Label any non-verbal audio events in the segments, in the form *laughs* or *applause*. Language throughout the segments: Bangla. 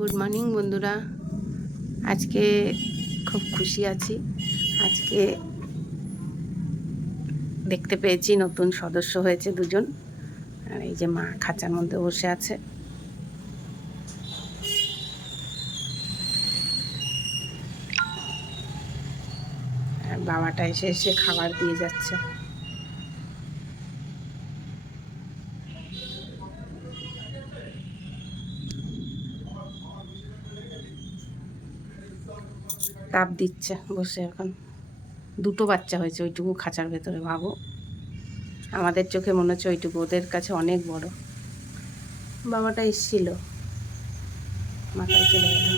গুড মর্নিং বন্ধুরা। আজকে খুব খুশি আছি। আজকে দেখতে পেয়েছি নতুন সদস্য হয়েছে দুজন। আর এই যে মা খাঁচার মধ্যে বসে আছে। আর বাবাটা এসে এসে খাবার দিয়ে যাচ্ছে। তাপ দিচ্ছে বসে এখন। দুটো বাচ্চা হয়েছে ওইটুকু খাঁচার ভেতরে ভাবো। আমাদের চোখে মনে হচ্ছে ওইটুকু ওদের কাছে অনেক বড়। বাবাটা এসছিল। মাথায় চলে গেল।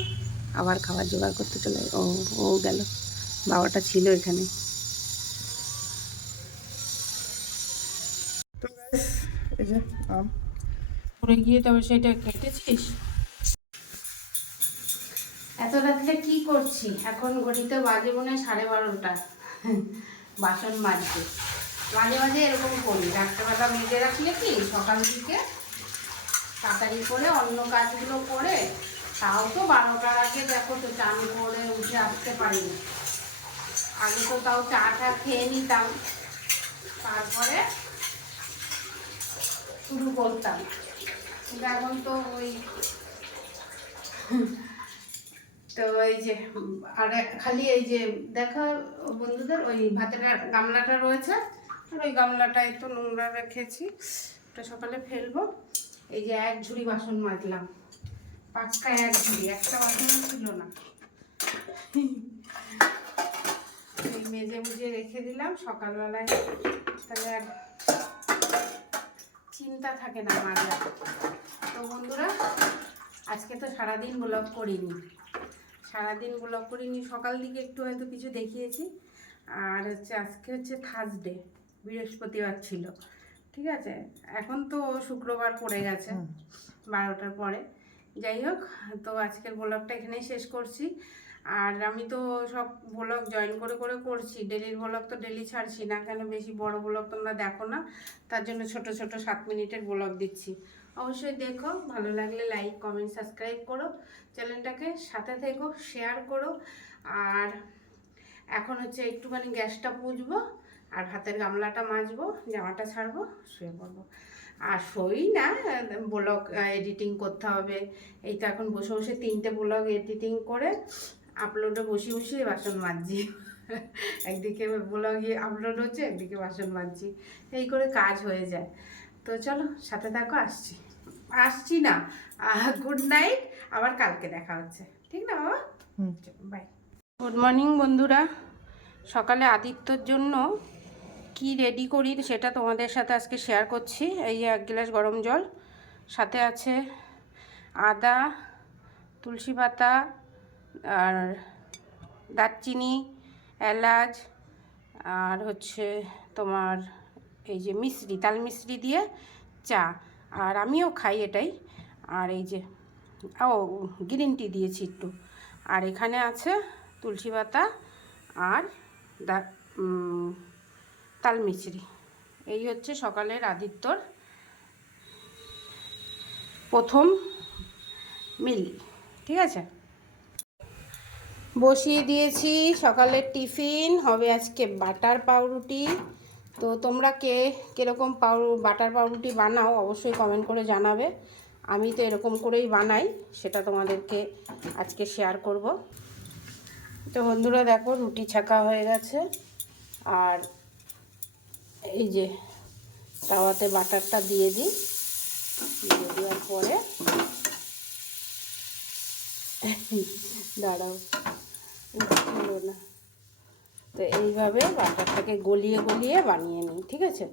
আবার খাবার জোগাড় করতে চলে ও ও গেল। বাবাটা ছিল এখানে। এই যে আম। পরে গিয়ে তবে সেটা কেটেছিস? এত রাত্রে কি করছি? এখন ঘড়িতে বাজে মনে সাড়ে বারোটা। বাসন মাজছে মাঝে মাঝে এরকম করি। রাত্রেবেলা মেজে রাখলে কি সকাল দিকে তাড়াতাড়ি করে অন্য কাজগুলো করে। তাও তো বারোটার আগে দেখো তো চান করে উঠে আসতে পারিনি। আগে তো তাও চা টা খেয়ে নিতাম। তারপরে শুরু করতাম। কিন্তু এখন তো ওই তো এই যে, আর খালি এই যে দেখা বন্ধুদের, ওই ভাতের গামলাটা রয়েছে। আর ওই গামলাটায় তো নোংরা রেখেছি। ওটা সকালে ফেলব। এই যে এক ঝুড়ি বাসন মাজলাম। পাক্কা এক ঝুড়ি, একটা বাসন ছিল না। এই মেজে মুজে রেখে দিলাম সকালবেলায়। তাহলে আর চিন্তা থাকে না মাজার তো বন্ধুরা, আজকে তো সারাদিন ব্লগ করিনি। সারাদিন ব্লগ করিনি সকাল দিকে একটু হয়তো কিছু দেখিয়েছি। আর হচ্ছে আজকে হচ্ছে থার্সডে বৃহস্পতিবার ছিল। ঠিক আছে? এখন তো শুক্রবার পড়ে গেছে বারোটার পরে। যাই হোক তো আজকের ব্লগটা এখানেই শেষ করছি। আর আমি তো সব ব্লগ জয়েন করে করে করছি ডেলির ব্লগ তো ডেলি ছাড়ছি না কেন বেশি বড় ব্লগ তোমরা দেখো না। তার জন্য ছোট ছোট সাত মিনিটের ব্লগ দিচ্ছি। অবশ্যই দেখো, ভালো লাগলে লাইক কমেন্ট সাবস্ক্রাইব করো। চ্যানেলটাকে সাথে থেকো শেয়ার করো। আর এখন হচ্ছে একটুখানি গ্যাসটা পুজবো, আর ভাতের গামলাটা মাজবো, জামাটা ছাড়বো, শুয়ে পড়ব। আর শোই না, ব্লগ এডিটিং করতে হবে। এই তো এখন বসে বসে তিনটে ব্লগ এডিটিং করে আপলোডে বসে বসে বাসন মাজছি। একদিকে ব্লগ আপলোড হচ্ছে, একদিকে বাসন মাজছি। এই করে কাজ হয়ে যায়। তো চলো সাথে থাকো আসছি। আসছি না। গুড নাইট আবার কালকে দেখা হচ্ছে। ঠিক না বাবা? বাই গুড মর্নিং বন্ধুরা। সকালে আদিত্যর জন্য কি রেডি করি সেটা তোমাদের সাথে আজকে শেয়ার করছি। এই এক গ্লাস গরম জল সাথে আছে আদা তুলসী পাতা আর দারচিনি এলাচ আর হচ্ছে তোমার এই যে মিশ্রি, তাল মিশ্রি দিয়ে চা। আর আমিও খাই এটাই। আর এই যে, ও, গ্রিন টি দিয়েছি একটু। আর এখানে আছে তুলসী পাতা আর তাল মিছরি এই হচ্ছে সকালের আদিত্যর প্রথম মিল, ঠিক আছে? বসিয়ে দিয়েছি সকালের টিফিন, হবে আজকে বাটার পাউরুটি। তো তোমরা কে কীরকম পাউ, বাটার পাউরুটি বানাও অবশ্যই কমেন্ট করে জানাবে। আমি তো এরকম করেই বানাই, সেটা তোমাদেরকে আজকে শেয়ার করব। তো বন্ধুরা দেখো, রুটি ছাকা হয়ে গেছে। আর এই যে তাওয়াতে বাটারটা দিয়ে দিই। দিয়ে দেওয়ার পরে দাঁড়াও না। তো এইভাবে বাটারটাকে গলিয়ে গলিয়ে বানিয়ে নিই, ঠিক আছে?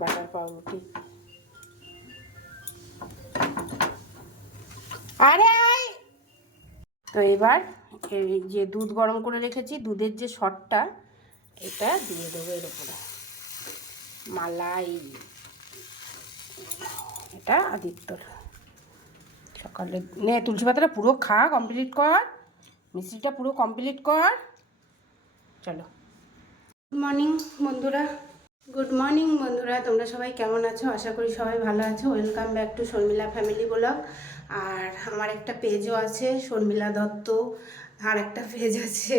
বাটার পাউরুটি। আরে তো এবার এই যে দুধ গরম করে রেখেছি, দুধের যে শটটা, এটা দিয়ে দেবো এর উপরে। মালাই। এটা আদিত্যর। সকালে নে, তুলসী পাতাটা পুরো খা কমপ্লিট কর। মিষ্টিটা পুরো কমপ্লিট কর। চলো। গুড মর্নিং বন্ধুরা। গুড মর্নিং বন্ধুরা। তোমরা সবাই কেমন আছো? আশা করি সবাই ভালো আছো। Welcome back to Sharmila family blog আর আমার একটা পেজও আছে শর্মিলা দত্ত। আর একটা পেজ আছে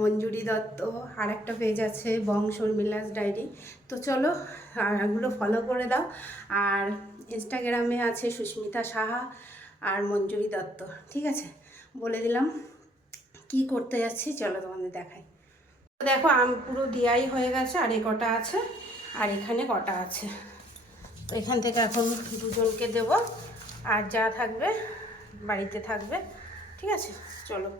মঞ্জুরি দত্ত। আর একটা পেজ আছে বং শর্মিলাস ডায়েরি তো চলো এগুলো ফলো করে দাও। আর ইনস্টাগ্রামে আছে সুস্মিতা সাহা আর মঞ্জুরি দত্ত। ঠিক আছে? বলে দিলাম। কি করতে যাচ্ছি? চলো তোমাদের দেখাই। দেখো আম পুরো দিয়াই হয়ে গেছে, আর এ কটা আছে, আর এখানে কটা আছে। তো এখান থেকে এখন দুজনকে দেব, আর যা থাকবে বাড়িতে থাকবে, ঠিক আছে? চলো।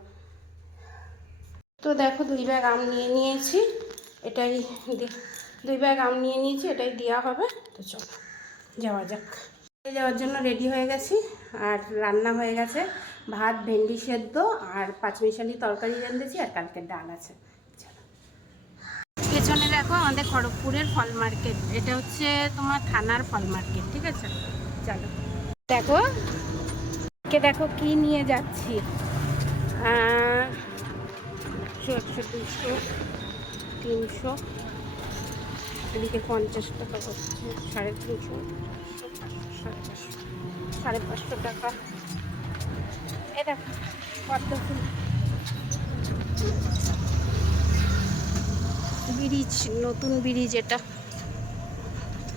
তো দেখো দুই ব্যাগ আম নিয়ে নিয়েছি, এটাই দুই ব্যাগ আম নিয়ে নিয়েছি, এটাই দেওয়া হবে, তো চলো, যাওয়া যাক। যাওয়ার জন্য রেডি হয়ে গেছি, আর রান্না হয়ে গেছে। ভাত, ভেন্ডি সেদ্ধ, আর পাঁচমিশালি তরকারি রেঁধেছি, আর কালকে ডাল আছে। দেখো আমাদের খড়গপুরের ফল মার্কেট। এটা হচ্ছে তোমার থানার ফল মার্কেট, ঠিক আছে? চলো। দেখো, কে দেখো কি নিয়ে যাচ্ছি। একশো, দুশো, তিনশো, এদিকে পঞ্চাশ টাকা করছে সাড়ে তিনশো, সাড়ে পাঁচশো টাকা। এ দেখো পদ্ম ফুল ব্রিজ, নতুন ব্রিজ এটা।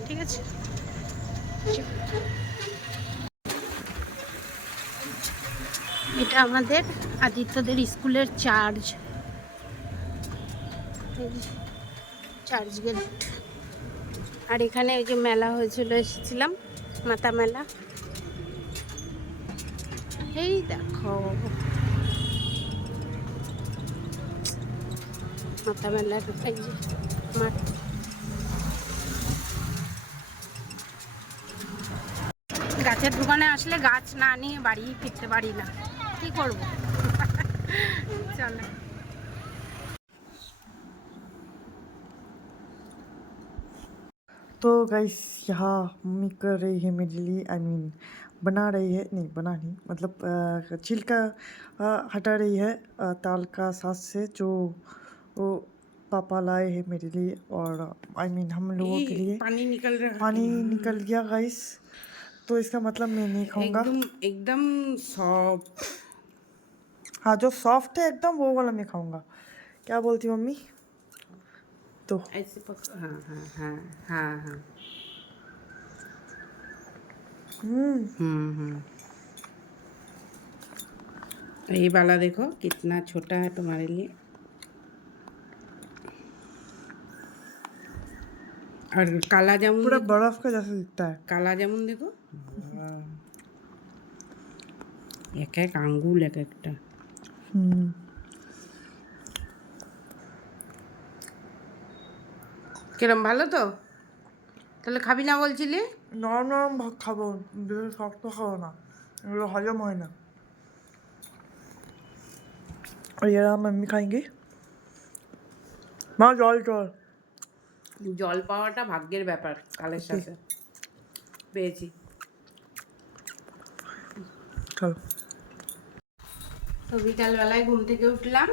ঠিক আছে? এটা আমাদের আদিত্যদের স্কুলের চার্জ চার্চ গেট। আর এখানে ওই যে মেলা হয়েছিল, এসেছিলাম, মাতা মেলা। এই দেখো। মাতা মেলার এই যে মাঠ গাছের দোকানে আসলে গাছ না নিয়ে বাড়ি ফিরতে পারি না কি করব চলো तो गाइस यहाँ मम्मी कर रही है मेरे लिए आई मीन बना रही है नहीं बना नहीं मतलब अ, छिलका अ, हटा रही है अ, ताल का सास से जो वो पापा लाए हैं मेरे लिए और आई I मीन mean, हम लोगों के लिए पानी निकल रहा पानी निकल गया गाइस तो इसका मतलब मैं नहीं खाऊँगा। एकदम एकदम सॉफ्ट हाँ जो सॉफ्ट है एकदम वो वाला मैं खाऊँगा। क्या बोलती मम्मी? तो। ऐसे हाँ हाँ हाँ हाँ हाँ। हम्म। हम्म हम्म। ये वाला देखो कितना छोटा है तुम्हारे लिए। और काला जामुन पूरा देखो, बर्फ का जैसा दिखता है काला जामुन देखो एक एक আঙ্গুল এক একটা हम्म কিরম ভালো তো তাহলে খাবি না বলছিলি নরম নরম ভাত খাবো বেশি শক্ত খাবো না এগুলো হজম হয় না और ये रहा मम्मी खाएंगे মা জল জল জল পাওয়াটা ভাগ্যের ব্যাপার কালের সাথে। পেয়েছি। তো বিকালবেলায় ঘুম থেকে উঠলাম।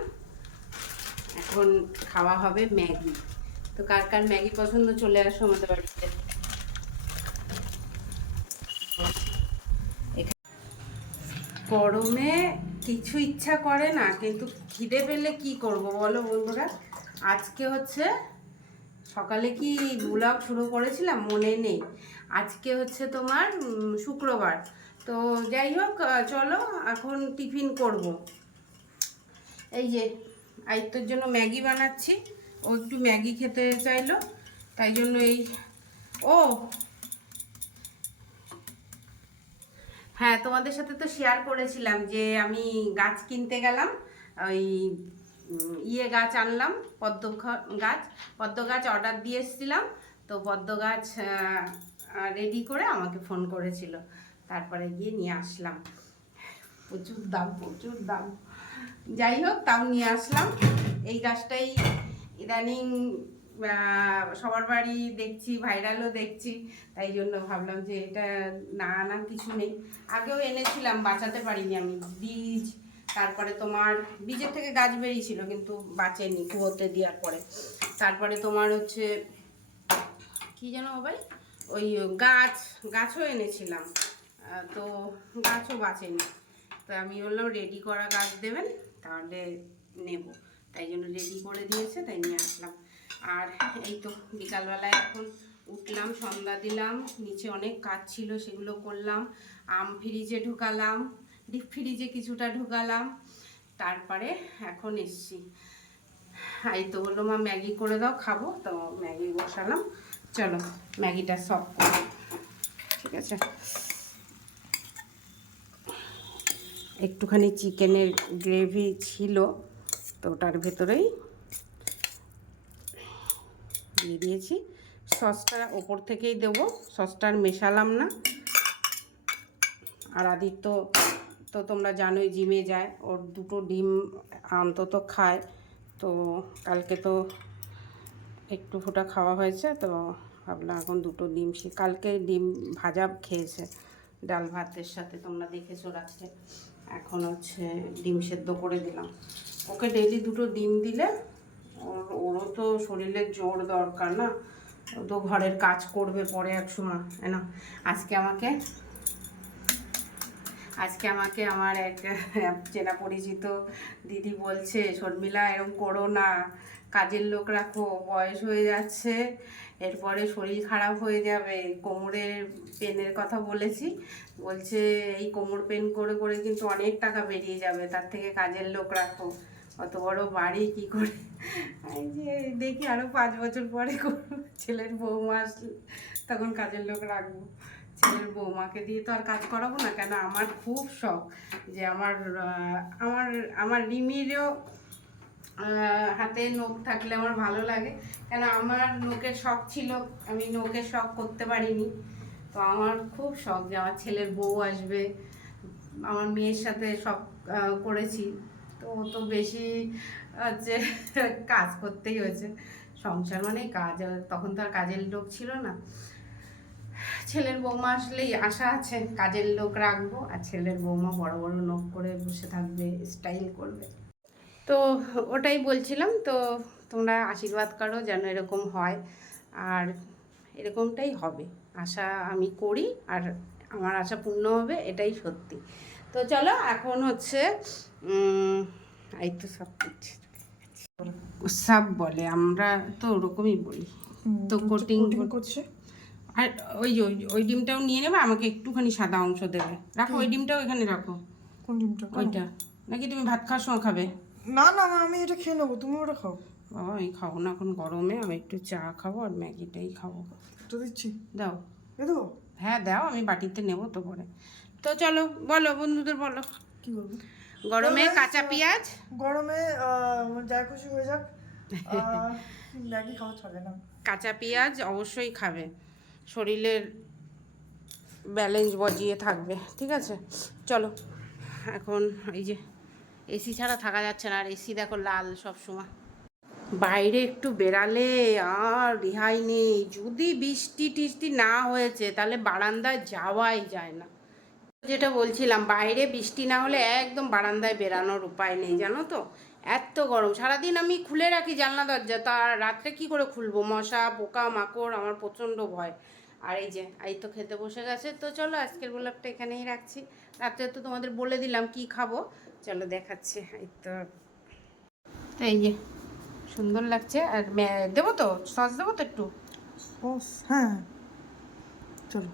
এখন খাওয়া হবে ম্যাগি। তো কার কার ম্যাগি পছন্দ চলে আসো আমাদের বাড়িতে। গরমে কিছু ইচ্ছা করে না কিন্তু খিদে পেলে কি করব বলো বন্ধুরা? আজকে হচ্ছে সকালে কি ব্লগ শুরু করেছিলাম? মনে নেই। আজকে হচ্ছে তোমার শুক্রবার। তো যাই হোক চলো, এখন টিফিন করব। এই যে, আয়ত্তর জন্য ম্যাগি বানাচ্ছি। ও একটু ম্যাগি খেতে চাইলো, তাই জন্য এই, ও! হ্যাঁ তোমাদের সাথে তো শেয়ার করেছিলাম যে আমি গাছ কিনতে গেলাম, ওই ইয়ে গাছ আনলাম, পদ্ম গাছ। পদ্ম গাছ অর্ডার দিয়ে এসেছিলাম। তো পদ্ম গাছ রেডি করে আমাকে ফোন করেছিল। তারপরে গিয়ে নিয়ে আসলাম। প্রচুর দাম প্রচুর দাম। যাই হোক, তাও নিয়ে আসলাম। এই গাছটাই ইদানিং সবার বাড়ি দেখছি, ভাইরালও দেখছি। তাই জন্য ভাবলাম যে এটা না আনা কিছু নেই। আগেও এনেছিলাম, বাঁচাতে পারিনি আমি। বীজ তারপরে তোমার বীজের থেকে গাছ বেরিয়েছিল, কিন্তু বাঁচেনি কুয়োতে দেওয়ার পরে। তারপরে তোমার হচ্ছে, কি যেন ভাই? ওই গাছ, গাছও এনেছিলাম। তো গাছও বাঁচেনি। তো আমি বললাম রেডি করা গাছ দেবেন, তাহলে নেব। তাই জন্য রেডি করে দিয়েছে, তাই নিয়ে আসলাম। আর এই তো বিকালবেলায় এখন উঠলাম, সন্ধ্যা দিলাম, নিচে অনেক কাজ ছিল, সেগুলো করলাম। আম ফ্রিজে ঢুকালাম ডিপ ফ্রিজে কিছুটা ঢুকালাম, তারপরে এখন এসছি। এই তো বলল, মা, ম্যাগি করে দাও, খাব। তো ম্যাগি বসালাম। চলো, ম্যাগিটা সব করো ঠিক আছে? একটুখানি চিকেনের গ্রেভি ছিল, তো ওটার ভেতরেই দিয়ে দিয়েছি। সসটা ওপর থেকেই দেবো সসটা আর মেশালাম না। আর আদিত্য তো তোমরা জানোই জিমে যায়, ওর দুটো ডিম অন্তত খায়। তো কালকে তো একটু ফোটা খাওয়া হয়েছে, তো ভাবলাম এখন দুটো ডিম সে, কালকে ডিম ভাজা খেয়েছে, ডাল ভাতের সাথে তোমরা দেখেছ রাত্রে। এখন হচ্ছে ডিম সেদ্ধ করে দিলাম। ওকে ডেলি দুটো ডিম দিলে ওর, ওরও তো শরীরের জোর দরকার না তো ঘরের কাজ করবে পরে এক সময় না? আজকে আমাকে আজকে আমাকে আমার এক চেনা পরিচিত দিদি বলছে, শর্মিলা এরকম করো না। কাজের লোক রাখো, বয়স হয়ে যাচ্ছে, এরপরে শরীর খারাপ হয়ে যাবে। কোমরের পেনের কথা বলেছি। বলছে, এই কোমর পেন করে করে কিন্তু অনেক টাকা বেরিয়ে যাবে, তার থেকে কাজের লোক রাখো। অত বড় বাড়ি কি করে? যে দেখি আরও পাঁচ বছর পরে ছেলের বৌমা আসলে, তখন কাজের লোক রাখব। ছেলের বৌমাকে দিয়ে তো আর কাজ করাবো না, কেন আমার খুব শখ যে আমার আমার আমার রিমিরও হাতে নখ থাকলে আমার ভালো লাগে। কেন আমার নখের শখ ছিল, আমি নখের শখ করতে পারিনি। তো আমার খুব শখ যে আমার ছেলের বউ আসবে, আমার মেয়ের সাথে সব করেছি। তো ও তো বেশি হচ্ছে কাজ করতেই হয়েছে। সংসার মানেই কাজ তখন তো আর কাজের লোক ছিল না। ছেলের বৌমা আসলেই আশা আছে কাজের লোক রাখব আর ছেলের বৌমা বড় বড় নখ করে বসে থাকবে স্টাইল করবে। তো ওটাই বলছিলাম তো তোমরা আশীর্বাদ করো যেন এরকম হয় আর এরকমটাই হবে। আশা আমি করি আর আমার আশা পূর্ণ হবে এটাই সত্যি। তো চলো এখন হচ্ছে এই তো সব কিছু সব বলে আমরা তো ওরকমই বলি। তো কোটিং করছে। আর ওই যে ওই- ডিমটাও নিয়ে নেবে আমাকে একটুখানি সাদা অংশ দেবে। রাখো ওই ডিমটাও এখানে রাখো। কোন ডিমটা? ওইটা। নাকি তুমি ভাত খাওয়ার সময় খাবে? না না আমি এটা খেয়ে নেব তুমি ওটা খাও। বাবা আমি খাব না এখন গরমে আমি একটু চা খাব আর ম্যাগিটাই খাব। তো দিচ্ছি। দাও। দেবো? হ্যাঁ দাও আমি বাটিতে নেব তো পরে। তো চলো বলো বন্ধুদের বলো। কি বলব? গরমে কাঁচা পেঁয়াজ? গরমে যা খুশি হয়ে যাক। *laughs* ম্যাগি খাওয়া চলে না। কাঁচা পেঁয়াজ অবশ্যই খাবে। শরীরের ব্যালেন্স বজিয়ে থাকবে, ঠিক আছে? চলো। এখন এই যে এসি ছাড়া থাকা যাচ্ছে না, আর এসি দেখো লাল সব সময়। বাইরে একটু বেরালে আর রেহাই নেই। যদি বৃষ্টি টিষ্টি না হয়েছে, তাহলে বারান্দায় যাওয়াই যায় না। যেটা বলছিলাম, বাইরে বৃষ্টি না হলে একদম বারান্দায় বেরানোর উপায় নেই, জানো তো? এত গরম। সারাদিন আমি খুলে রাখি জানলা, দরজা। তা রাত্রে কি করে খুলবো? মশা, পোকা, মাকড়, আমার প্রচণ্ড ভয়। আর এই যে, এই তো খেতে বসে গেছে। তো চলো, আজকের ব্লগটা এখানেই রাখছি। রাত্রে তো তোমাদের বলে দিলাম কি খাব। চলো দেখাচ্ছি, এই তো। এই যে, সুন্দর লাগছে। আর দেবো তো? সস দেবো তো একটু? বস হ্যাঁ। চলো